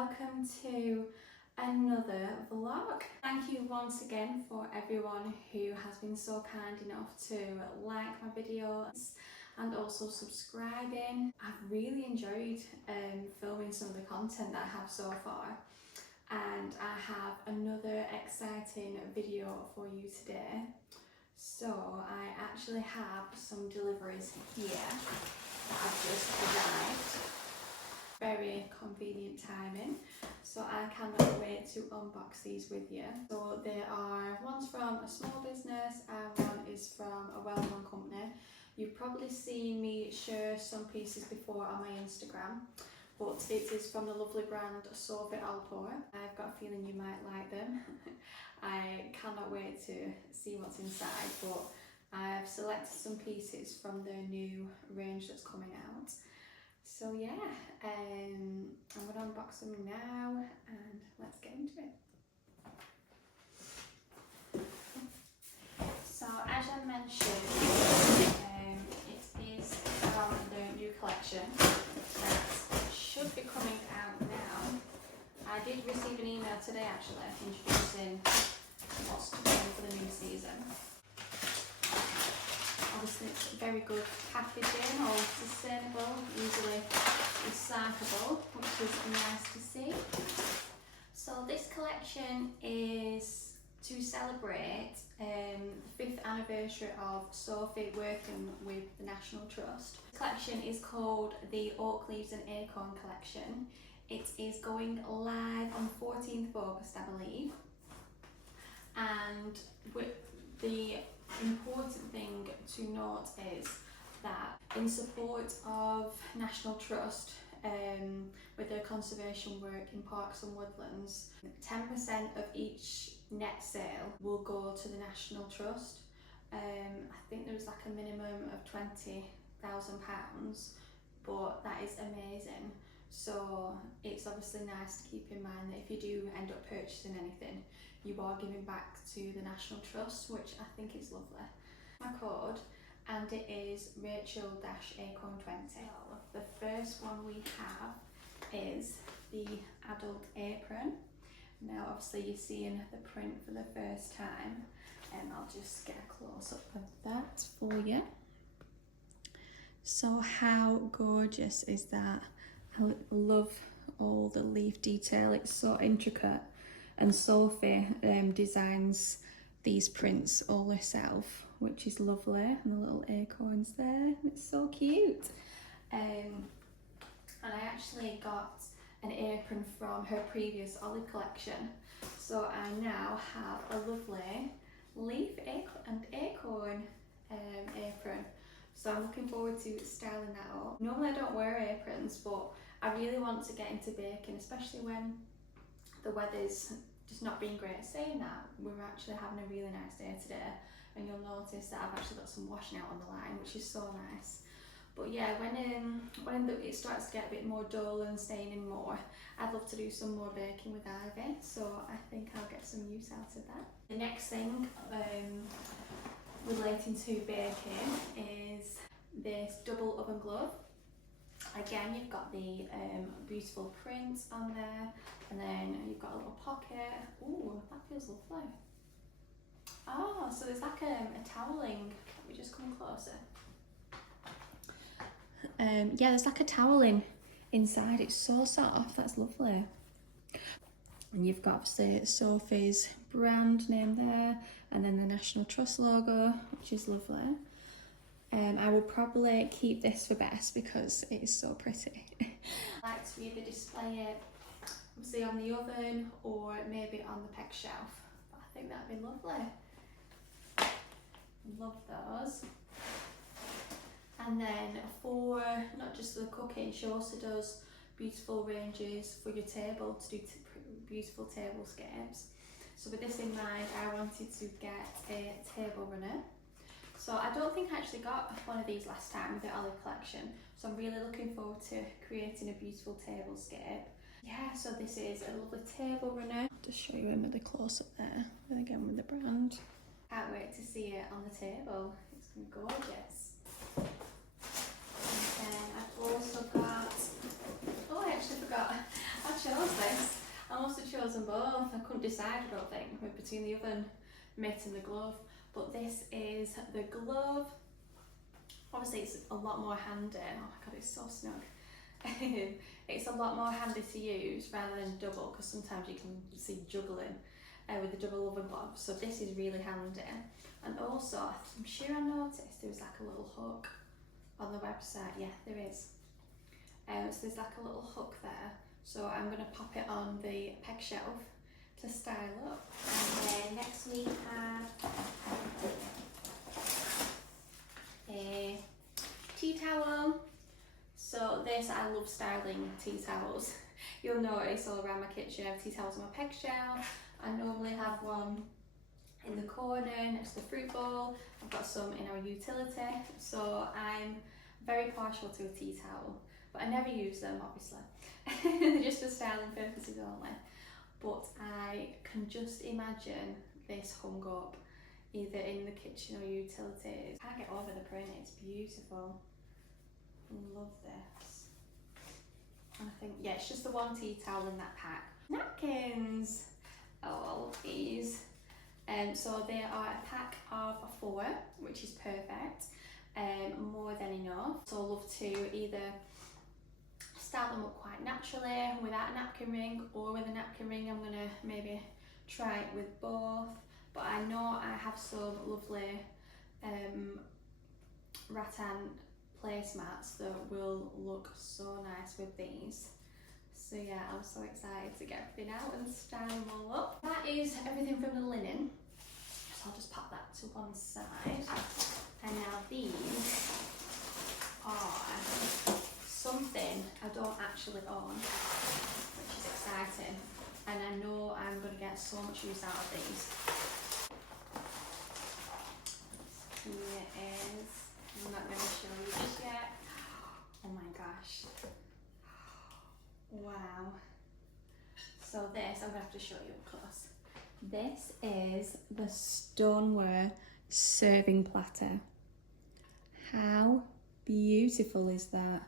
welcome to another vlog. Thank you once again for everyone who has been so kind enough to like my videos and also subscribing. I've really enjoyed filming some of the content that I have so far, and I have another exciting video for you today. So I actually have some deliveries here that have just arrived. Very convenient timing, so I cannot wait to unbox these with you. So there are one's from a small business and one is from a well-known company. You've probably seen me share some pieces before on my Instagram, but it is from the lovely brand SOPHIE ALLPORT. I've got a feeling you might like them. I cannot wait to see what's inside, but I've selected some pieces from their new range that's coming out. So yeah, I'm going to unbox them now and let's get into it. So as I mentioned, it is from the new collection that should be coming out now. I did receive an email today actually introducing what's to come for the new season. Obviously it's very good packaging, all sustainable, easily recyclable, which is nice to see. So this collection is to celebrate the 5th anniversary of Sophie working with the National Trust. The collection is called the Oak Leaves and Acorn Collection. It is going live on 14th of August, I believe. And with the important thing to note is that in support of National Trust with their conservation work in parks and woodlands, 10% of each net sale will go to the National Trust. I think there was like a minimum of £20,000, but that is amazing. So it's obviously nice to keep in mind that if you do end up purchasing anything, you are giving back to the National Trust, which I think is lovely. My code, and it is Rachel-Acorn20. The first one we have is the adult apron. Now obviously you're seeing the print for the first time, and I'll just get a close-up of that for you. So how gorgeous is that? I love all the leaf detail, it's so intricate, and Sophie designs these prints all herself, which is lovely, and the little acorns there, it's so cute. And I actually got an apron from her previous olive collection, so I now have a lovely leaf and acorn apron. So I'm looking forward to styling that up. Normally I don't wear aprons, but I really want to get into baking, especially when the weather's just not being great. Saying that, we're actually having a really nice day today, and you'll notice that I've actually got some washing out on the line, which is so nice. But yeah, when it starts to get a bit more dull and staining more, I'd love to do some more baking with Ivy, so I think I'll get some use out of that. The next thing relating to baking is this double oven glove. Again, you've got the beautiful prints on there, and then you've got a little pocket. Ooh, that feels lovely. Oh, so there's like a toweling. Let me just come closer. Yeah, there's like a toweling inside. It's so soft. That's lovely. And you've got obviously Sophie's brand name there, and then the National Trust logo, which is lovely. I will probably keep this for best because it is so pretty. I like to either display it obviously on the oven or maybe on the peg shelf. I think that'd be lovely. Love those. And then for not just the cooking, she also does beautiful ranges for your table to do beautiful tablescapes. So with this in mind, I wanted to get a table runner. So I don't think I actually got one of these last time with the olive collection, so I'm really looking forward to creating a beautiful tablescape. Yeah, so this is a lovely table runner. I'll just show you in with the close up there, and again with the brand. Can't wait to see it on the table. It's going to be gorgeous. And then I've also got, oh I actually forgot, I chose this. chosen both. I couldn't decide, I don't think, between the oven mitt and the glove. But this is the glove. Obviously it's a lot more handy. Oh my god, it's so snug. It's a lot more handy to use rather than double, because sometimes you can see juggling with the double oven glove. So this is really handy. And also, I'm sure I noticed there was like a little hook on the website. Yeah, there is. So there's like a little hook there. So I'm going to pop it on the peg shelf to style up. And then next we have a tea towel. So this, I love styling tea towels. You'll notice all around my kitchen I have tea towels on my peg shelf. I normally have one in the corner next to the fruit bowl. I've got some in our utility. So I'm very partial to a tea towel, but I never use them obviously. They're just for styling purposes only. But I can just imagine this hung up either in the kitchen or utilities. I can't get over the print, it's beautiful. Love this. And I think, yeah, it's just the one tea towel in that pack. Napkins. Oh, I love these. So they are a pack of 4, which is perfect. More than enough. So I love to either style them up quite naturally without a napkin ring, or with a napkin ring. I'm gonna maybe try it with both. But I know I have some lovely rattan placemats that will look so nice with these. So yeah, I'm so excited to get everything out and style them all up. That is everything from the linen. So I'll just pop that to one side. And now these are something I don't actually own, which is exciting. And I know I'm going to get so much use out of these. Here is, I'm not going to show you just yet. Oh my gosh. Wow. So this, I'm going to have to show you up close. This is the stoneware serving platter. How beautiful is that?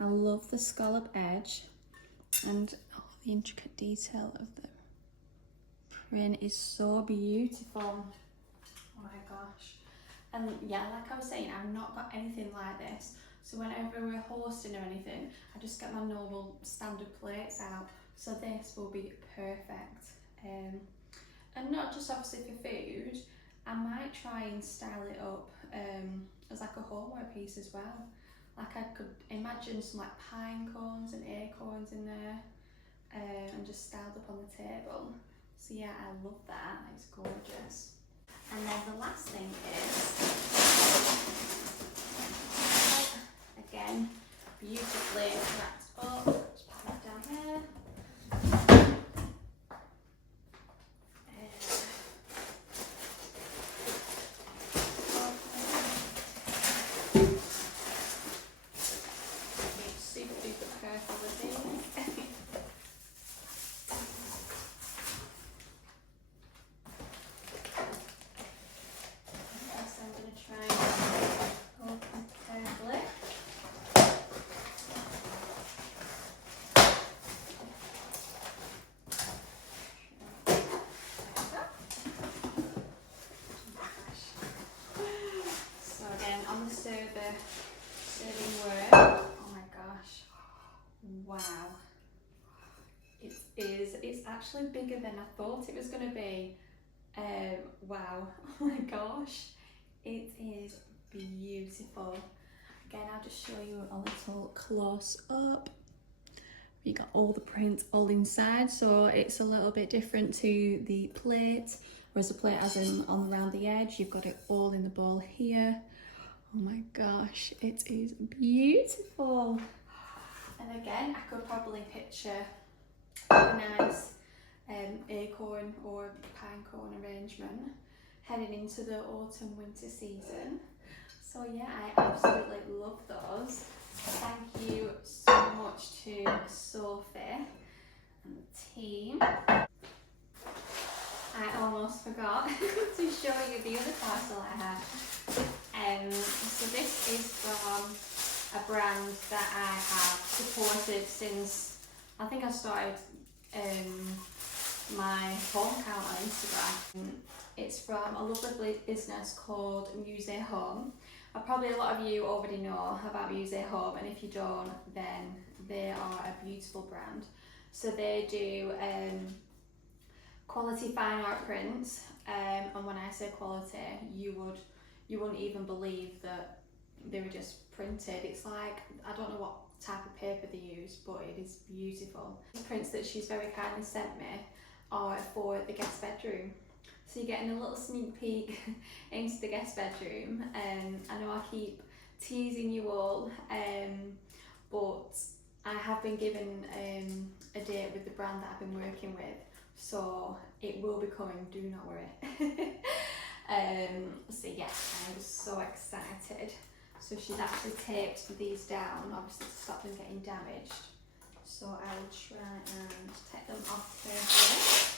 I love the scallop edge, and oh, the intricate detail of the print is so beautiful. Oh my gosh. And yeah, like I was saying, I've not got anything like this. So whenever we're hosting or anything, I just get my normal standard plates out. So this will be perfect. And not just obviously for food, I might try and style it up as like a homeware piece as well. Like I could imagine some like pine cones and acorns in there and just styled up on the table. So yeah, I love that, it's gorgeous. And then the last thing is, again, beautifully wrapped up. Just put that down here. Serving word. Oh my gosh. Wow. It's actually bigger than I thought it was going to be. Wow. Oh my gosh. It is beautiful. Again, I'll just show you a little close up. You got all the print all inside, so it's a little bit different to the plate, whereas the plate has them on around the edge. You've got it all in the bowl here. Oh my gosh, it is beautiful. And again, I could probably picture a nice acorn or pine cone arrangement heading into the autumn winter season. So yeah, I absolutely love those. Thank you so much to Sophie and the team. I almost forgot to show you the other parcel I had. So this is from a brand that I have supported since I think I started my home account on Instagram. It's from a lovely business called MUSEE Home. Probably a lot of you already know about MUSEE Home, and if you don't, then they are a beautiful brand. So they do quality fine art prints, and when I say quality, you wouldn't even believe that they were just printed. It's like, I don't know what type of paper they use, but it is beautiful. The prints that she's very kindly sent me are for the guest bedroom. So you're getting a little sneak peek into the guest bedroom. I know I keep teasing you all, but I have been given a date with the brand that I've been working with, so it will be coming, do not worry. So yeah, I was so excited. So she's actually taped these down, obviously to stop them getting damaged. So I will try and take them off carefully.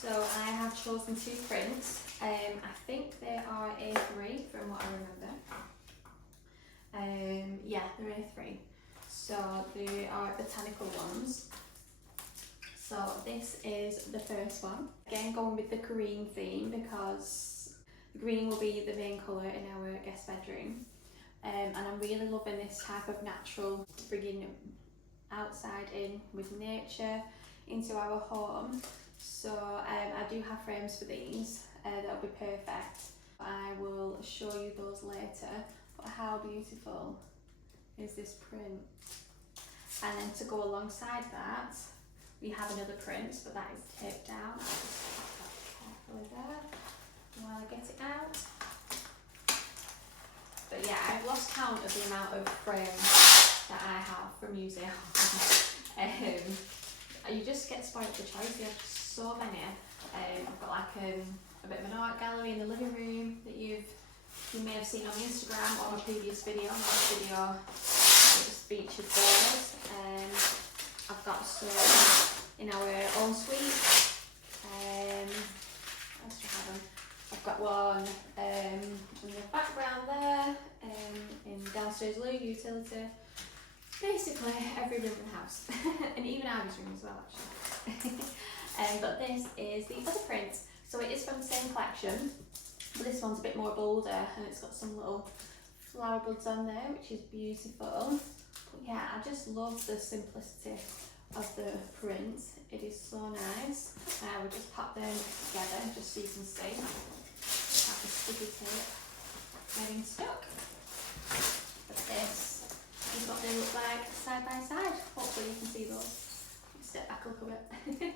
So I have chosen 2 prints. I think they are A3 from what I remember. Yeah, they're A3. So they are botanical ones. So this is the first one. Again, going with the green theme because green will be the main colour in our guest bedroom. And I'm really loving this type of natural, bringing outside in with nature into our home. So I do have frames for these, that'll be perfect. I will show you those later, but how beautiful is this print? And then to go alongside that, we have another print, but that is taped down. I'll just pop that carefully there while I get it out. But yeah, I've lost count of the amount of frames that I have from MUSEE. You just get spoiled for choice. You have so many. I've got like a bit of an art gallery in the living room that you may have seen on Instagram or my previous video. My video that just featured those. I've got some in our own suite. What else do I have them? I've got one in the background there, in downstairs loo, utility. Basically every room in the house, and even Ivy's room as well actually. But this is the other print. So it is from the same collection, but this one's a bit more bolder and it's got some little flower buds on there, which is beautiful. But yeah, I just love the simplicity of the print. It is so nice. I will just pop them together just so you can see. Have the sticky tape getting stuck. But this is what they look like side by side. Hopefully you can see those. Step back a little bit.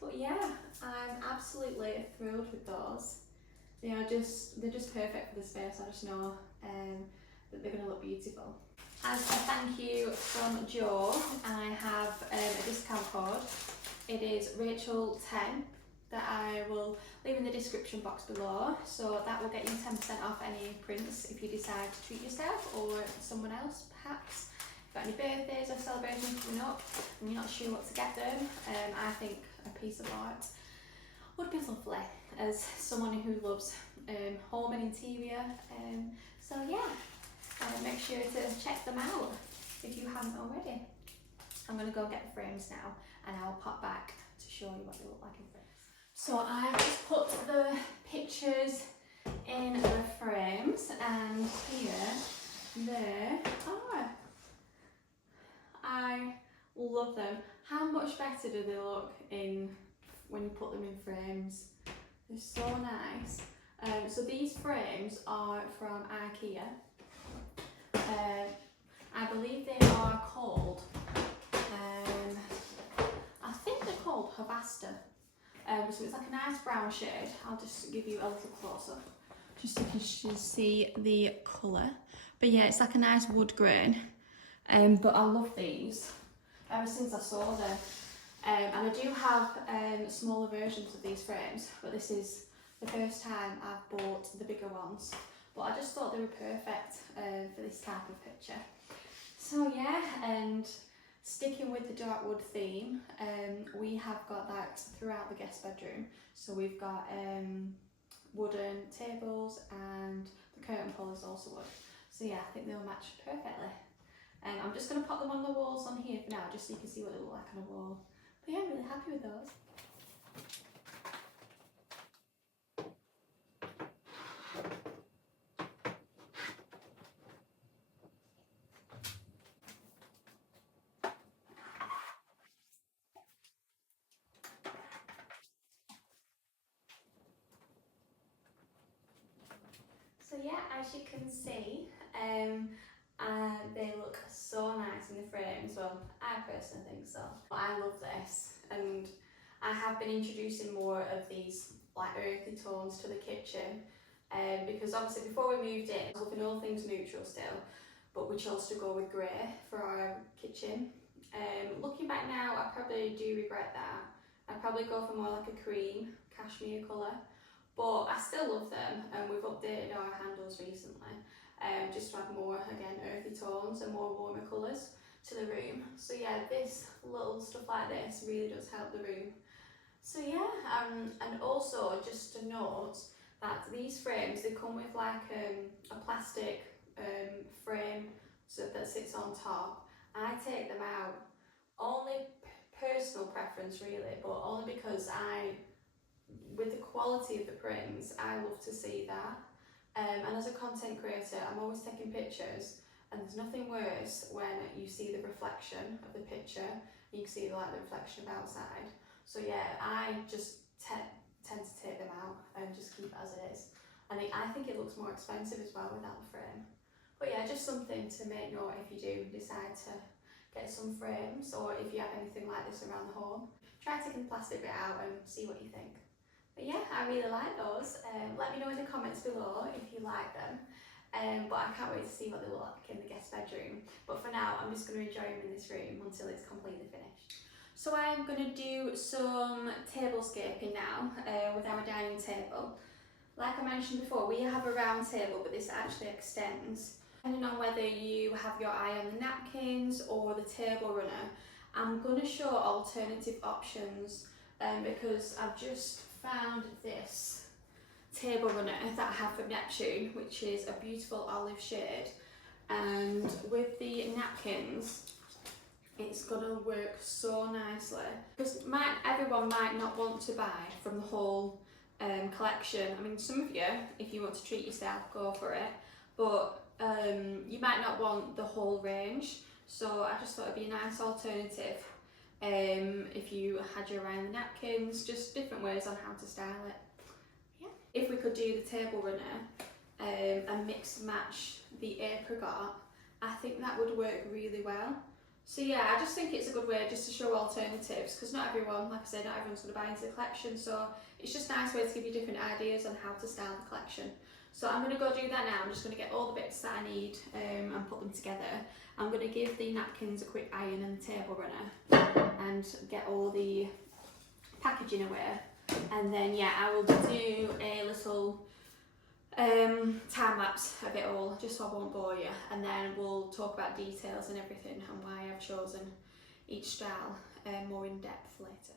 But yeah, I'm absolutely thrilled with those. They're just perfect for the space. I just know that they're going to look beautiful. As a thank you from Joe, I have a discount code. It is Rachel10 that I will leave in the description box below. So that will get you 10% off any prints if you decide to treat yourself or someone else perhaps. Got any birthdays or celebrations coming up and you're not sure what to get them, I think a piece of art would be lovely as someone who loves home and interior. So yeah, make sure to check them out if you haven't already. I'm going to go get the frames now and I'll pop back to show you what they look like in frames. So I've just put the pictures in the frames and here they are. I love them. How much better do they look in when you put them in frames? They're so nice. So these frames are from IKEA. I believe they are called, I think they're called Havasta. So it's like a nice brown shade. I'll just give you a little close up, just so you can see the colour. But yeah, it's like a nice wood grain. But I love these ever since I saw them. And I do have smaller versions of these frames, but this is the first time I've bought the bigger ones. But I just thought they were perfect for this type of picture. So yeah, and Sticking with the dark wood theme, we have got that throughout the guest bedroom. So we've got wooden tables, and the curtain pole is also wood. So yeah, I think they'll match perfectly. I'm just going to pop them on the walls on here for now, just so you can see what they look like on a wall. But yeah, I'm really happy with those. So yeah, as you can see, they look so nice in the frames. Well, I personally think so. I love this, and I have been introducing more of these like earthy tones to the kitchen, because obviously before we moved in, I was looking all things neutral still, but we chose to go with grey for our kitchen. Looking back now, I probably do regret that. I'd probably go for more like a cream cashmere colour. But I still love them, and we've updated our handles recently, just to add more, again, earthy tones and more warmer colours to the room. So yeah, this little stuff like this really does help the room. So yeah, and also just to note that these frames, they come with like a plastic frame that sits on top. I take them out, only personal preference really, but only because with the quality of the prints, I love to see that. And as a content creator, I'm always taking pictures, and there's nothing worse when you see the reflection of the picture, and you can see like the reflection of outside. So yeah, I just tend to take them out and just keep it as it is. And I think it looks more expensive as well without the frame. But yeah, just something to make note if you do decide to get some frames, or if you have anything like this around the home. Try taking the plastic bit out and see what you think. But yeah, I really like those. Let me know in the comments below if you like them. But I can't wait to see what they look like in the guest bedroom. But for now, I'm just going to enjoy them in this room until it's completely finished. So I'm going to do some tablescaping now with our dining table. Like I mentioned before, we have a round table, but this actually extends. Depending on whether you have your eye on the napkins or the table runner, I'm going to show alternative options because I've just found this table runner that I have from Neptune, which is a beautiful olive shade, and with the napkins it's gonna work so nicely, because everyone might not want to buy from the whole collection. I mean, some of you, if you want to treat yourself, go for it, but you might not want the whole range, so I just thought it'd be a nice alternative. If you had your eye on the napkins, just different ways on how to style it. Yeah. If we could do the table runner and mix match the apricot, I think that would work really well. So yeah, I just think it's a good way just to show alternatives, because not everyone, like I said, not everyone's going to buy into the collection, so it's just a nice way to give you different ideas on how to style the collection. So I'm going to go do that now. I'm just going to get all the bits that I need and put them together. I'm going to give the napkins a quick iron and the table runner and get all the packaging away. And then yeah, I will do a little time lapse of it all, just so I won't bore you. And then we'll talk about details and everything and why I've chosen each style more in depth later.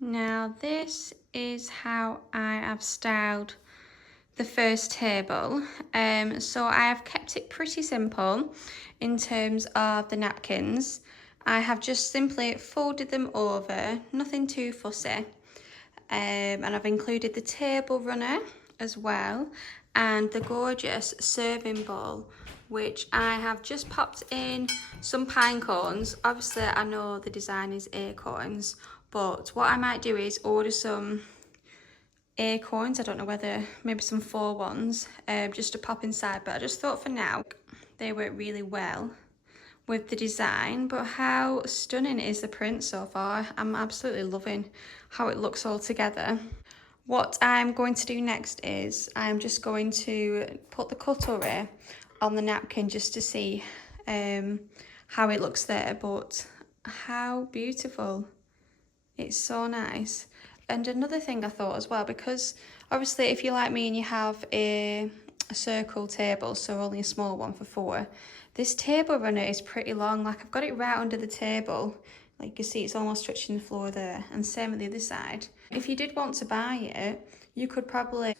Now this is how I have styled the first table. So I have kept it pretty simple in terms of the napkins. I have just simply folded them over, nothing too fussy. And I've included the table runner as well, and the gorgeous serving bowl, which I have just popped in some pine cones. Obviously I know the design is acorns, but what I might do is order some acorns. I don't know whether, maybe some 4 ones, just to pop inside, but I just thought for now they work really well with the design. But how stunning is the print so far? I'm absolutely loving how it looks all together. What I'm going to do next is I'm just going to put the cutlery on the napkin just to see how it looks there. But how beautiful, it's so nice. And another thing I thought as well, because obviously if you're like me and you have a circle table, so only a small one for 4, this table runner is pretty long. Like, I've got it right under the table. Like you can see, it's almost touching the floor there, and same on the other side. If you did want to buy it, you could probably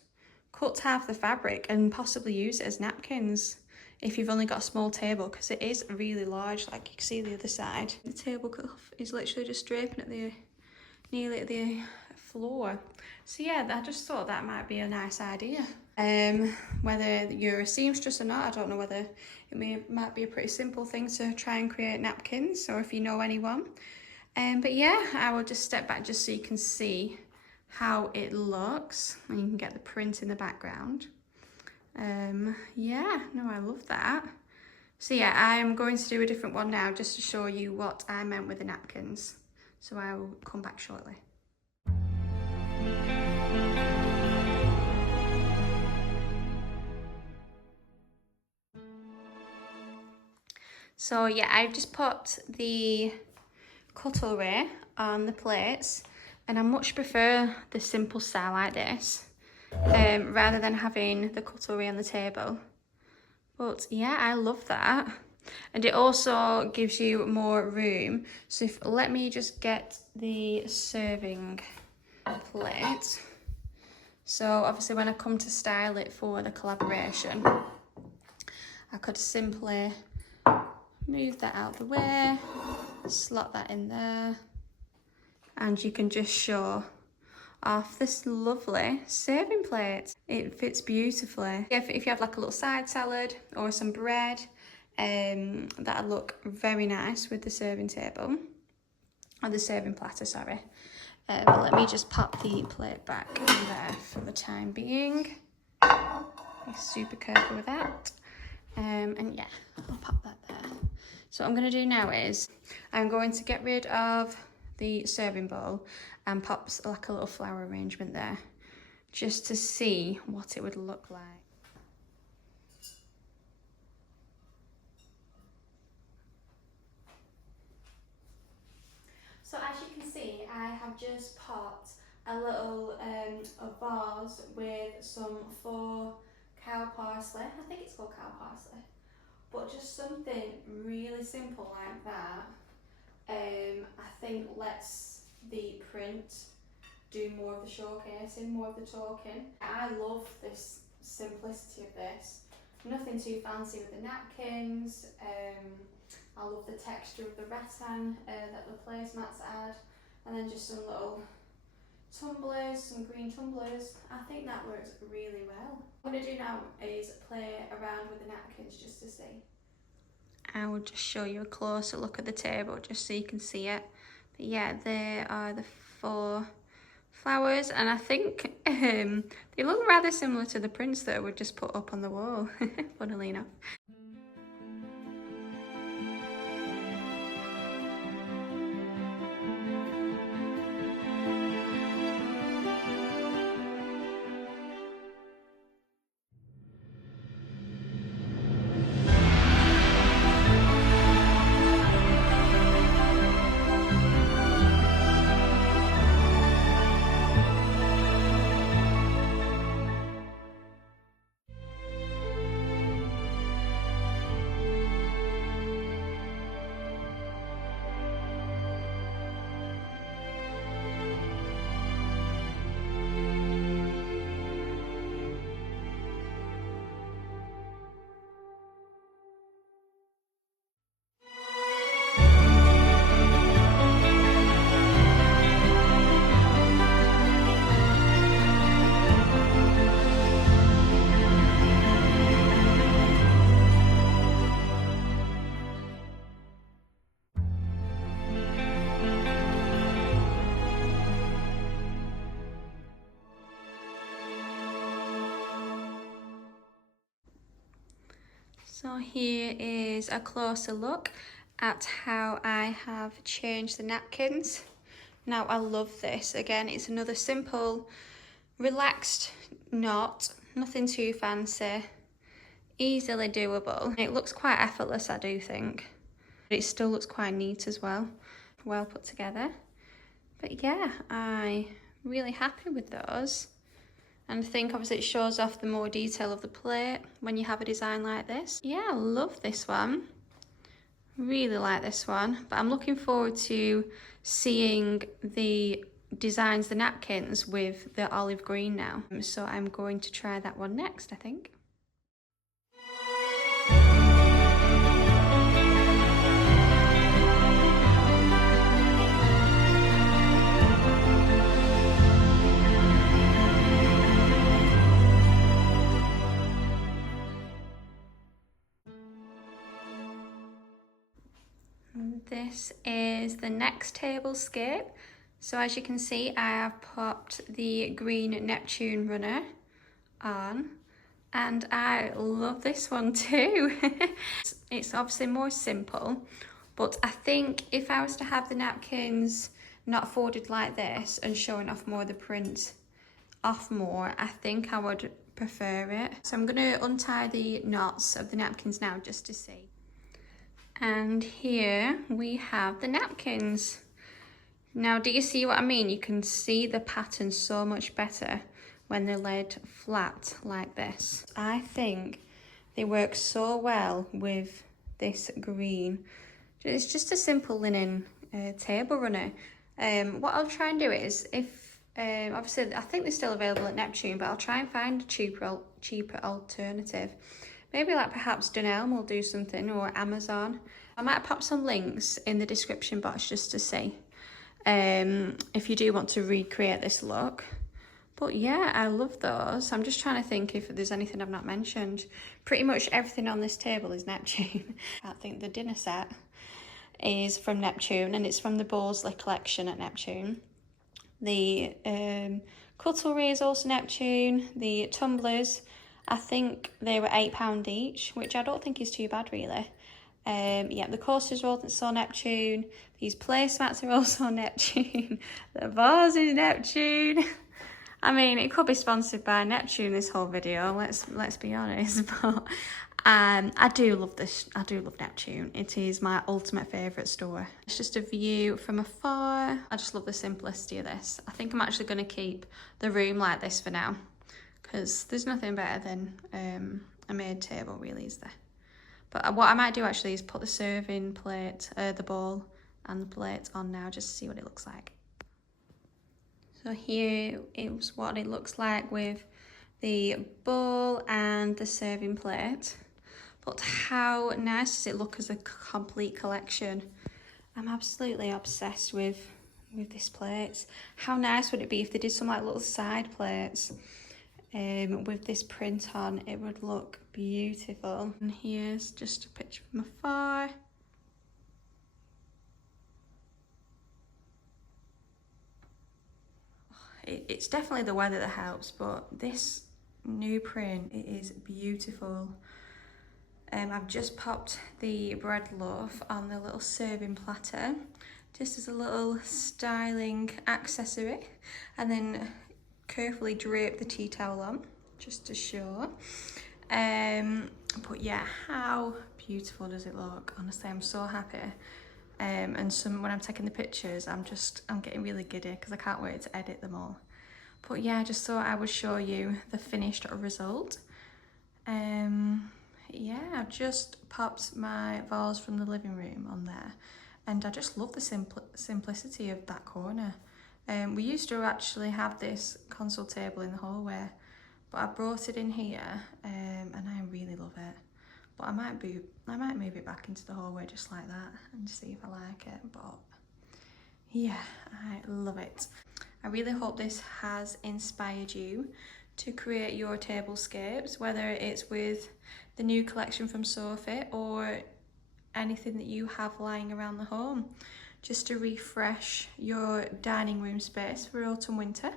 cut half the fabric and possibly use it as napkins if you've only got a small table, because it is really large. Like you can see the other side. The tablecloth is literally just draping at the nearly at the floor. So yeah, I just thought that might be a nice idea. Whether you're a seamstress or not, I don't know whether it might be a pretty simple thing to try and create napkins, or if you know anyone. But yeah, I will just step back just so you can see how it looks, and you can get the print in the background. Yeah, no, I love that. So yeah, I'm going to do a different one now just to show you what I meant with the napkins. So I will come back shortly. So yeah, I've just put the cutlery on the plates, and I much prefer the simple style like this, rather than having the cutlery on the table. But yeah, I love that. And it also gives you more room. So let me just get the serving plate. So obviously when I come to style it for the collaboration, I could simply move that out of the way, slot that in there, and you can just show off this lovely serving plate. It fits beautifully. If you have like a little side salad or some bread, that'd look very nice with the serving table, or the serving platter, sorry. But let me just pop the plate back in there for the time being. Be super careful with that. And yeah, I'll pop that there. So what I'm going to do now is I'm going to get rid of the serving bowl and pop like a little flower arrangement there, just to see what it would look like. So as you can see, I have just popped a little a vase with some faux cow parsley. I think it's called cow parsley, but just something really simple like that. I think lets the print do more of the showcasing, more of the talking. I love this simplicity of this. Nothing too fancy with the napkins. I love the texture of the rattan that the placemats add, and then just some little tumblers, some green tumblers. I think that works really well. What I'm going to do now is play around with the napkins just to see. I will just show you a closer look at the table just so you can see it. But yeah, there are the 4 flowers, and I think they look rather similar to the prints that I would just put up on the wall, funnily enough. So here is a closer look at how I have changed the napkins. Now I love this. Again, it's another simple, relaxed knot, nothing too fancy, easily doable. It looks quite effortless, I do think. But it still looks quite neat as well, well put together. But yeah, I'm really happy with those. And I think obviously it shows off the more detail of the plate when you have a design like this. Yeah, I love this one. Really like this one. But I'm looking forward to seeing the designs, the napkins with the olive green now. So I'm going to try that one next, I think. This is the next tablescape. So as you can see, I have popped the green Neptune runner on, and I love this one too. It's obviously more simple, but I think if I was to have the napkins not folded like this and showing off more of the print off more, I think I would prefer it. So I'm going to untie the knots of the napkins now just to see. And here we have the napkins. Now, do you see what I mean? You can see the pattern so much better when they're laid flat like this. I think they work so well with this green. It's just a simple linen table runner. What I'll try and do is, if obviously I think they're still available at Neptune, but I'll try and find a cheaper alternative. Maybe like perhaps Dunelm will do something, or Amazon. I might pop some links in the description box just to see if you do want to recreate this look. But yeah, I love those. I'm just trying to think if there's anything I've not mentioned. Pretty much everything on this table is Neptune. I think the dinner set is from Neptune, and it's from the Borsley collection at Neptune. The cutlery is also Neptune. The tumblers, I think they were £8 each, which I don't think is too bad really. Yeah, the coasters are also Neptune. These placemats are also Neptune. The vase is Neptune. I mean, it could be sponsored by Neptune, this whole video, let's be honest, but I do love this. I do love Neptune. It is my ultimate favourite store. It's just a view from afar. I just love the simplicity of this. I think I'm actually going to keep the room like this for now, because there's nothing better than a made table, really, is there? But what I might do actually is put the serving plate, the bowl and the plate on now, just to see what it looks like. So here is what it looks like with the bowl and the serving plate. But how nice does it look as a complete collection? I'm absolutely obsessed with this plate. How nice would it be if they did some like little side plates with this print on? It would look beautiful. And here's just a picture from afar. It's definitely the weather that helps, but this new print, it is beautiful. I've just popped the bread loaf on the little serving platter, just as a little styling accessory, and then carefully drape the tea towel on, just to show. But yeah, how beautiful does it look? Honestly, I'm so happy. And when I'm taking the pictures, I'm getting really giddy because I can't wait to edit them all. But yeah, I just thought I would show you the finished result. Yeah, I've just popped my vase from the living room on there, and I just love the simplicity of that corner. We used to actually have this console table in the hallway, but I brought it in here, and I really love it. But I might move it back into the hallway just like that and see if I like it. But yeah, I love it. I really hope this has inspired you to create your tablescapes, whether it's with the new collection from Sophie or anything that you have lying around the home, just to refresh your dining room space for autumn winter.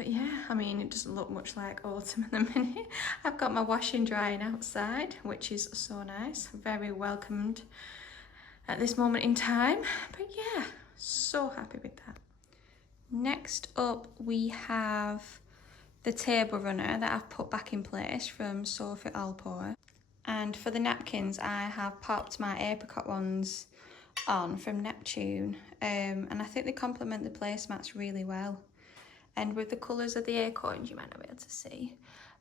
But yeah, I mean, it doesn't look much like autumn at the minute. I've got my washing drying outside, which is so nice. Very welcomed at this moment in time. But yeah, so happy with that. Next up, we have the table runner that I've put back in place from SOPHIE ALLPORT. And for the napkins, I have popped my apricot ones on from Neptune. And I think they complement the placemats really well. And with the colours of the acorns, you might not be able to see,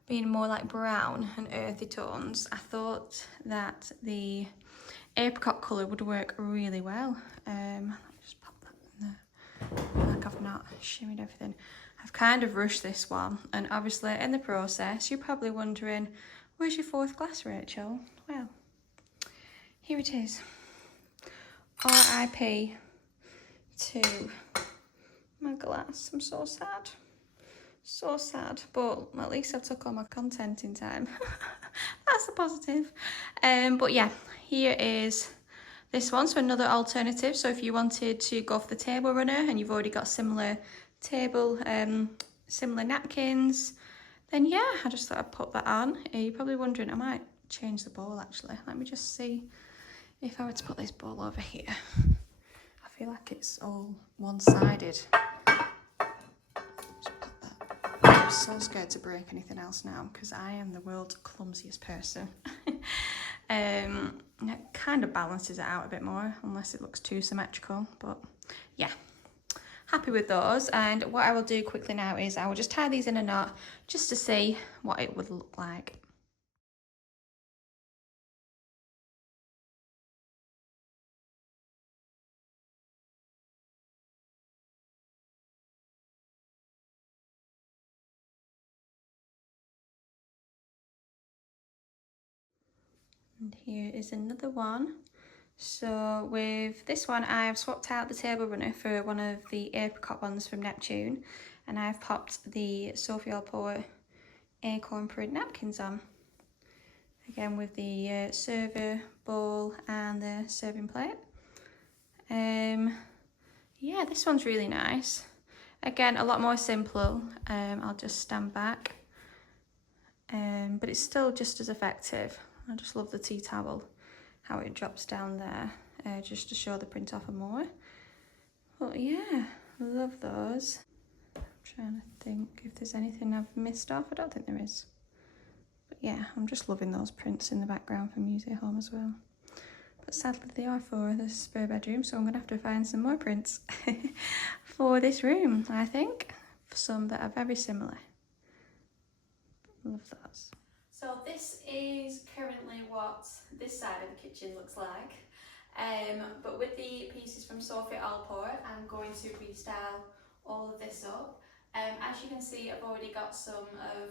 being more like brown and earthy tones, I thought that the apricot colour would work really well. Let me just pop that in there. Like I've not shimmied everything. I've kind of rushed this one, and obviously in the process, you're probably wondering, where's your fourth glass, Rachel? Well, here it is. RIP to my glass. I'm so sad. So sad, but at least I took all my content in time. That's a positive. But yeah, here is this one. So another alternative. So if you wanted to go for the table runner and you've already got similar similar napkins, then yeah, I just thought I'd put that on. You're probably wondering, I might change the bowl actually. Let me just see if I were to put this bowl over here. I feel like it's all one-sided. I'm so scared to break anything else now because I am the world's clumsiest person. It kind of balances it out a bit more unless it looks too symmetrical, but yeah, happy with those. And what I will do quickly now is I will just tie these in a knot just to see what it would look like. And here is another one. So with this one, I've swapped out the table runner for one of the apricot ones from Neptune, and I've popped the SOPHIE ALLPORT acorn print napkins on. Again with the server bowl and the serving plate. Yeah, this one's really nice. Again, a lot more simple. I'll just stand back. But it's still just as effective. I just love the tea towel, how it drops down there, just to show the print off more. But yeah, love those. I'm trying to think if there's anything I've missed off. I don't think there is. But yeah, I'm just loving those prints in the background for MUSEE Home as well. But sadly they are for the spare bedroom, so I'm gonna have to find some more prints for this room, I think. Some that are very similar. Love those. So this is currently what this side of the kitchen looks like. But with the pieces from SOPHIE ALLPORT, I'm going to restyle all of this up. As you can see, I've already got some of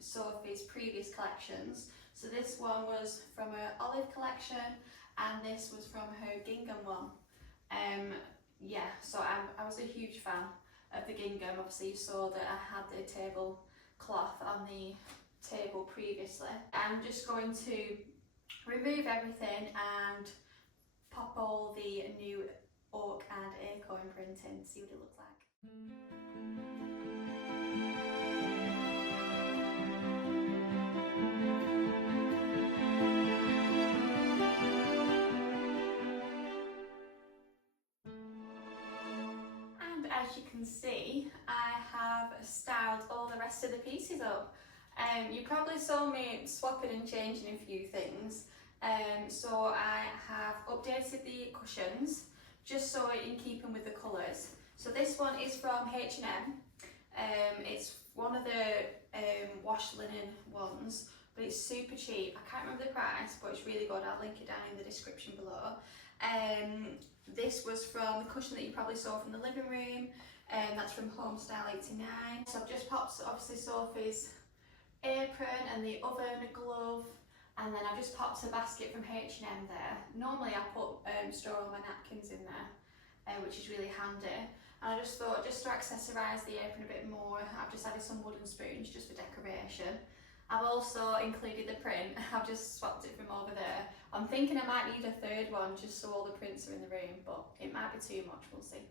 Sophie's previous collections. So this one was from her olive collection, and this was from her gingham one. Yeah, so I was a huge fan of the gingham. Obviously you saw that I had the tablecloth on the table previously. I'm just going to remove everything and pop all the new oak and acorn print in, see what it looks like. And as you can see, I have styled all the rest of the pieces up. You probably saw me swapping and changing a few things. So I have updated the cushions just so in keeping with the colours. So this one is from H&M. It's one of the wash linen ones, but it's super cheap. I can't remember the price, but it's really good. I'll link it down in the description below. This was from the cushion that you probably saw from the living room, and that's from Homestyle 89. So I've just popped obviously Sophie's apron and the oven glove, and then I've just popped a basket from H&M there. Normally I put store all my napkins in there, which is really handy. And I just thought, just to accessorise the apron a bit more, I've just added some wooden spoons just for decoration. I've also included the print. I've just swapped it from over there. I'm thinking I might need a third one just so all the prints are in the room, but it might be too much, we'll see.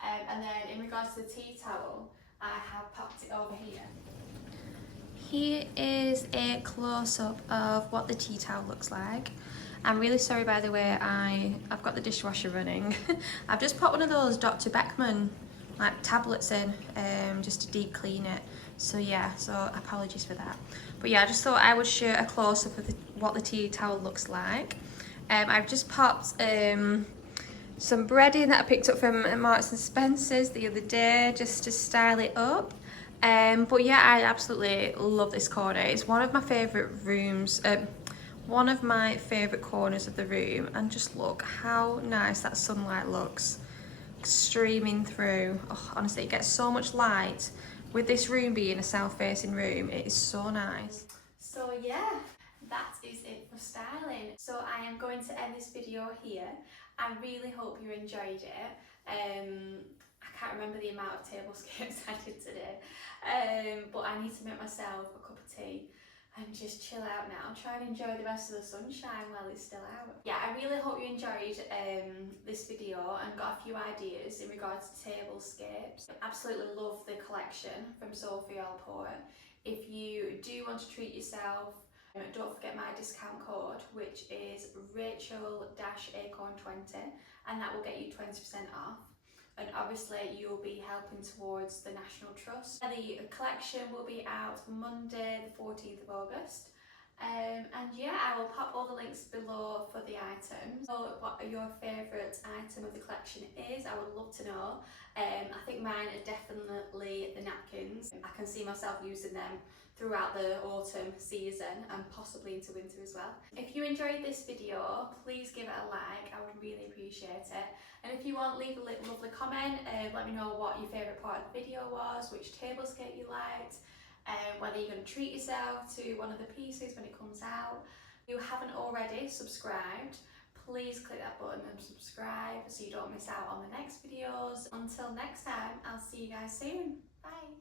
And then in regards to the tea towel, I have popped Here is a close-up of what the tea towel looks like. I'm really sorry, by the way, I've got the dishwasher running. I've just put one of those Dr. Beckman like tablets in just to deep clean it. So yeah, so apologies for that. But yeah, I just thought I would share a close-up of what the tea towel looks like. I've just popped some bread in that I picked up from Marks and Spencer's the other day just to style it up. But yeah, I absolutely love this corner. It's one of my favourite rooms, one of my favourite corners of the room, and just look how nice that sunlight looks streaming through. Oh, honestly, it gets so much light. With this room being a south-facing room, it is so nice. So yeah, that is it for styling. So I am going to end this video here. I really hope you enjoyed it. I can't remember the amount of tablescapes I did today, but I need to make myself a cup of tea and just chill out now, try and enjoy the rest of the sunshine while it's still out. Yeah, I really hope you enjoyed this video and got a few ideas in regards to tablescapes. I absolutely love the collection from SOPHIE ALLPORT. If you do want to treat yourself, don't forget my discount code, which is Rachel-Acorn20, and that will get you 20% off. And obviously you'll be helping towards the National Trust. The collection will be out Monday the 14th of August. And yeah, I will pop all the links below for the items. So what your favourite item of the collection is, I would love to know. I think mine are definitely the napkins. I can see myself using them throughout the autumn season and possibly into winter as well. If you enjoyed this video, please give it a like, I would really appreciate it. And if you want, leave a lovely comment, let me know what your favourite part of the video was, which tablescape you liked, whether you're going to treat yourself to one of the pieces when it comes out. If you haven't already subscribed, please click that button and subscribe so you don't miss out on the next videos. Until next time, I'll see you guys soon. Bye!